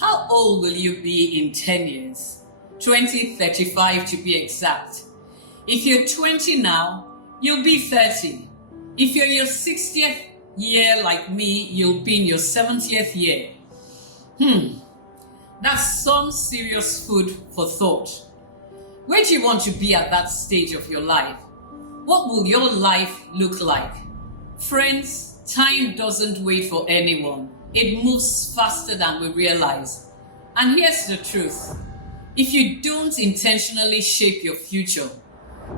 How old will you be in 10 years? 2035 to be exact. If you're 20 now, you'll be 30. If you're in your 60th year like me, you'll be in your 70th year. That's some serious food for thought. Where do you want to be at that stage of your life? What will your life look like? Friends, time doesn't wait for anyone. It moves faster than we realize. And here's the truth. If you don't intentionally shape your future,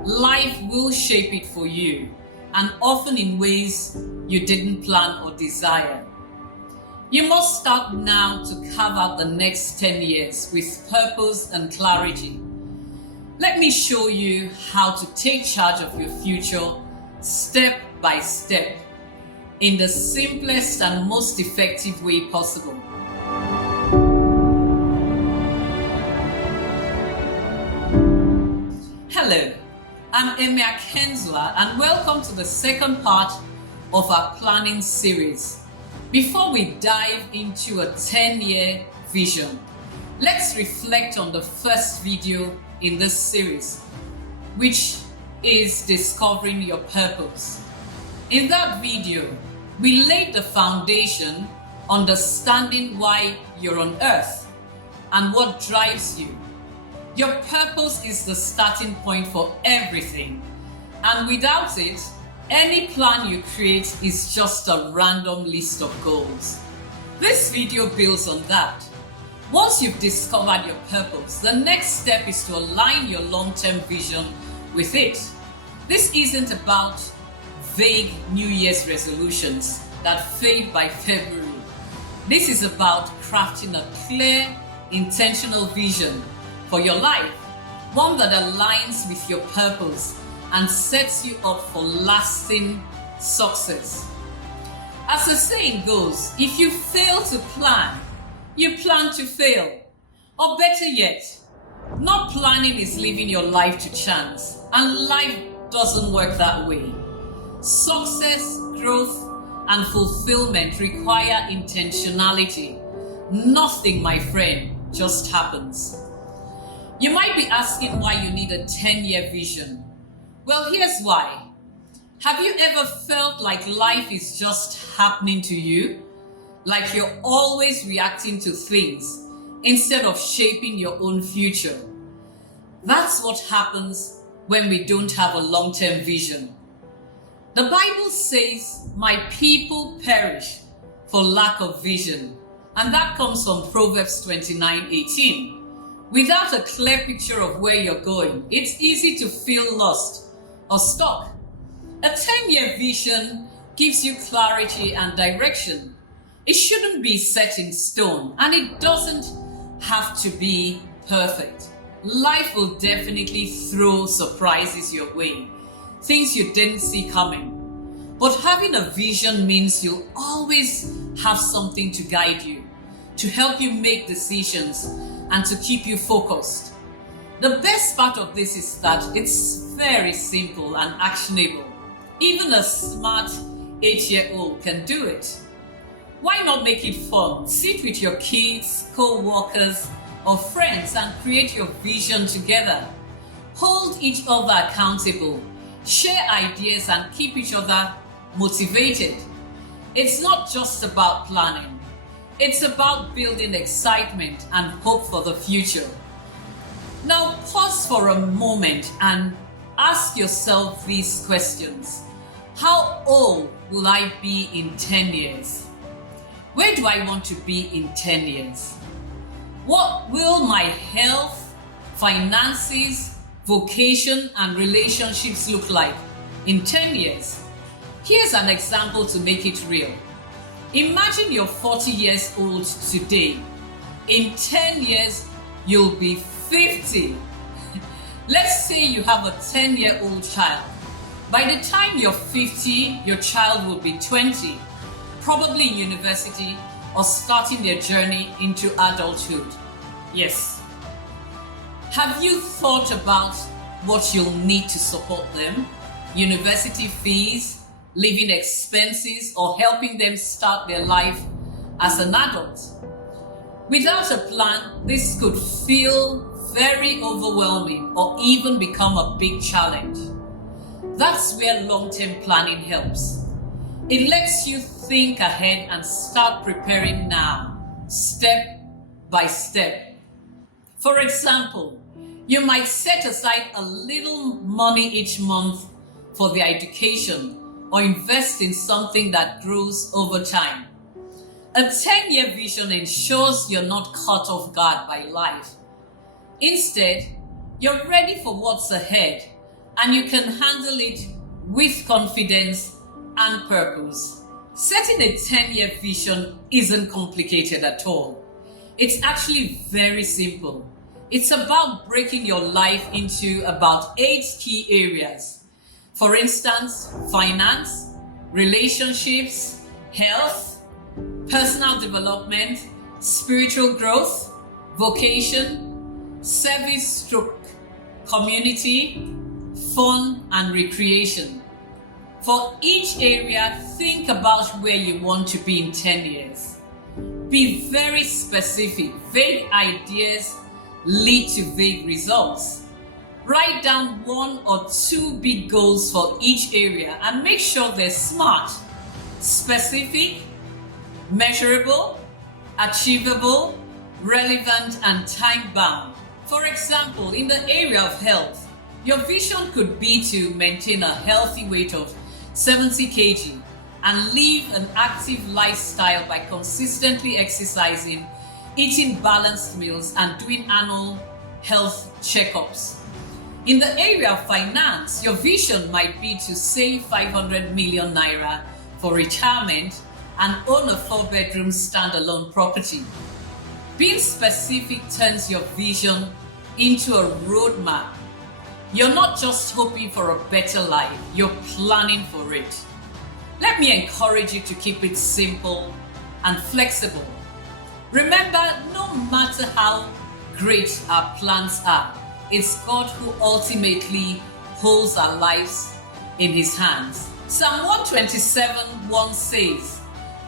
life will shape it for you, and often in ways you didn't plan or desire. You must start now to carve out the next 10 years with purpose and clarity. Let me show you how to take charge of your future step by step in the simplest and most effective way possible. Hello, I'm Emia Kenzwa and welcome to the second part of our planning series. Before we dive into a 10-year vision, let's reflect on the first video in this series, which is discovering your purpose. In that video, we laid the foundation, understanding why you're on earth and what drives you. Your purpose is the starting point for everything, and without it, any plan you create is just a random list of goals. This video builds on that. Once you've discovered your purpose, the next step is to align your long-term vision with it. This isn't about vague New Year's resolutions that fade by February. This is about crafting a clear, intentional vision for your life, one that aligns with your purpose and sets you up for lasting success. As the saying goes, if you fail to plan, you plan to fail. Or better yet, not planning is leaving your life to chance, and life doesn't work that way. Success, growth, and fulfillment require intentionality. Nothing, my friend, just happens. You might be asking why you need a 10-year vision. Well, here's why. Have you ever felt like life is just happening to you? Like you're always reacting to things instead of shaping your own future? That's what happens when we don't have a long-term vision. The Bible says, "My people perish for lack of vision." And that comes from Proverbs 29:18. Without a clear picture of where you're going, it's easy to feel lost or stuck. A 10-year vision gives you clarity and direction. It shouldn't be set in stone, and it doesn't have to be perfect. Life will definitely throw surprises your way, things you didn't see coming. But having a vision means you'll always have something to guide you, to help you make decisions, and to keep you focused. The best part of this is that it's very simple and actionable. Even a smart 8-year-old can do it. Why not make it fun? Sit with your kids, co-workers, or friends and create your vision together. Hold each other accountable, share ideas, and keep each other motivated. It's not just about planning. It's about building excitement and hope for the future. Now pause for a moment and ask yourself these questions. How old will I be in 10 years? Where do I want to be in 10 years? What will my health, finances, vocation, and relationships look like in 10 years? Here's an example to make it real. Imagine you're 40 years old today. In 10 years, you'll be 50. Let's say you have a 10-year-old child. By the time you're 50, your child will be 20, probably in university or starting their journey into adulthood. Yes. Have you thought about what you'll need to support them? University fees, living expenses, or helping them start their life as an adult? Without a plan, this could feel very overwhelming or even become a big challenge. That's where long-term planning helps. It lets you think ahead and start preparing now, step by step. For example, you might set aside a little money each month for their education or invest in something that grows over time. A 10-year vision ensures you're not caught off guard by life. Instead, you're ready for what's ahead and you can handle it with confidence and purpose. Setting a 10-year vision isn't complicated at all. It's actually very simple. It's about breaking your life into about 8 key areas. For instance, finance, relationships, health, personal development, spiritual growth, vocation, service/community, fun and recreation. For each area, think about where you want to be in 10 years. Be very specific. Vague ideas lead to vague results. Write down 1 or 2 big goals for each area and make sure they're smart, specific, measurable, achievable, relevant, and time-bound. For example, in the area of health, your vision could be to maintain a healthy weight of 70 kg and live an active lifestyle by consistently exercising, eating balanced meals, and doing annual health checkups. In the area of finance, your vision might be to save 500 million naira for retirement and own a 4-bedroom standalone property. Being specific turns your vision into a roadmap. You're not just hoping for a better life, you're planning for it. Let me encourage you to keep it simple and flexible. Remember, no matter how great our plans are, it's God who ultimately holds our lives in His hands. Psalm 127:1 says,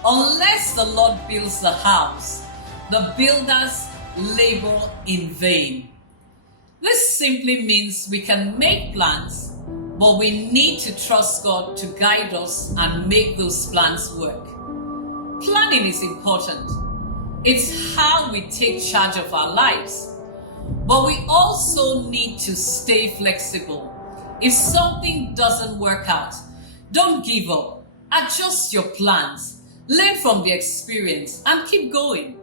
"Unless the Lord builds the house, the builders labor in vain." This simply means we can make plans, but we need to trust God to guide us and make those plans work. Planning is important. It's how we take charge of our lives. But we also need to stay flexible. If something doesn't work out, don't give up. Adjust your plans, learn from the experience, and keep going.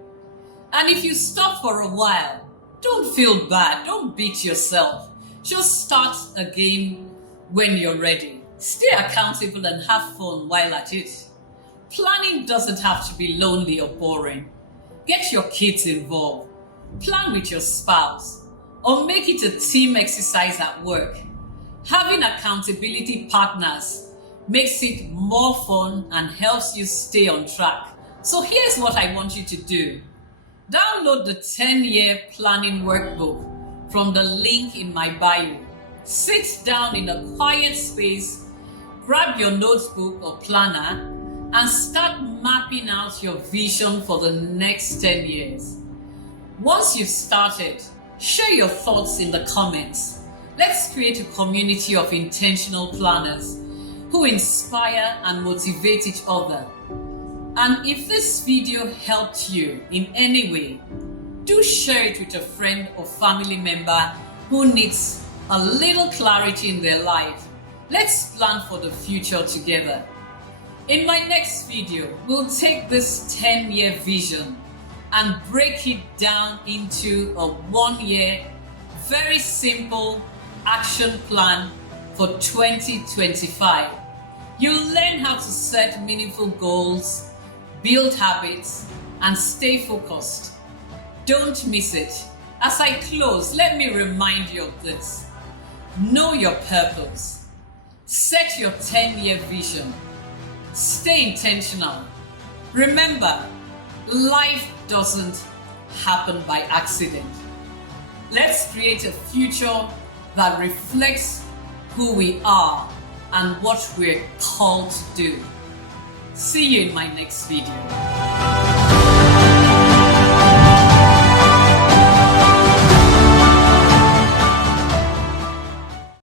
And if you stop for a while, don't feel bad, don't beat yourself. Just start again when you're ready. Stay accountable and have fun while at it. Planning doesn't have to be lonely or boring. Get your kids involved. Plan with your spouse, or make it a team exercise at work. Having accountability partners makes it more fun and helps you stay on track. So here's what I want you to do. Download the 10-year planning workbook from the link in my bio. Sit down in a quiet space, grab your notebook or planner, and start mapping out your vision for the next 10 years. Once you've started, share your thoughts in the comments. Let's create a community of intentional planners who inspire and motivate each other. And if this video helped you in any way, do share it with a friend or family member who needs a little clarity in their life. Let's plan for the future together. In my next video, we'll take this 10-year vision and break it down into a 1-year, very simple action plan for 2025. You'll learn how to set meaningful goals, build habits, and stay focused. Don't miss it. As I close, let me remind you of this. Know your purpose. Set your 10-year vision. Stay intentional. Remember, life doesn't happen by accident. Let's create a future that reflects who we are and what we're called to do. See you in my next video.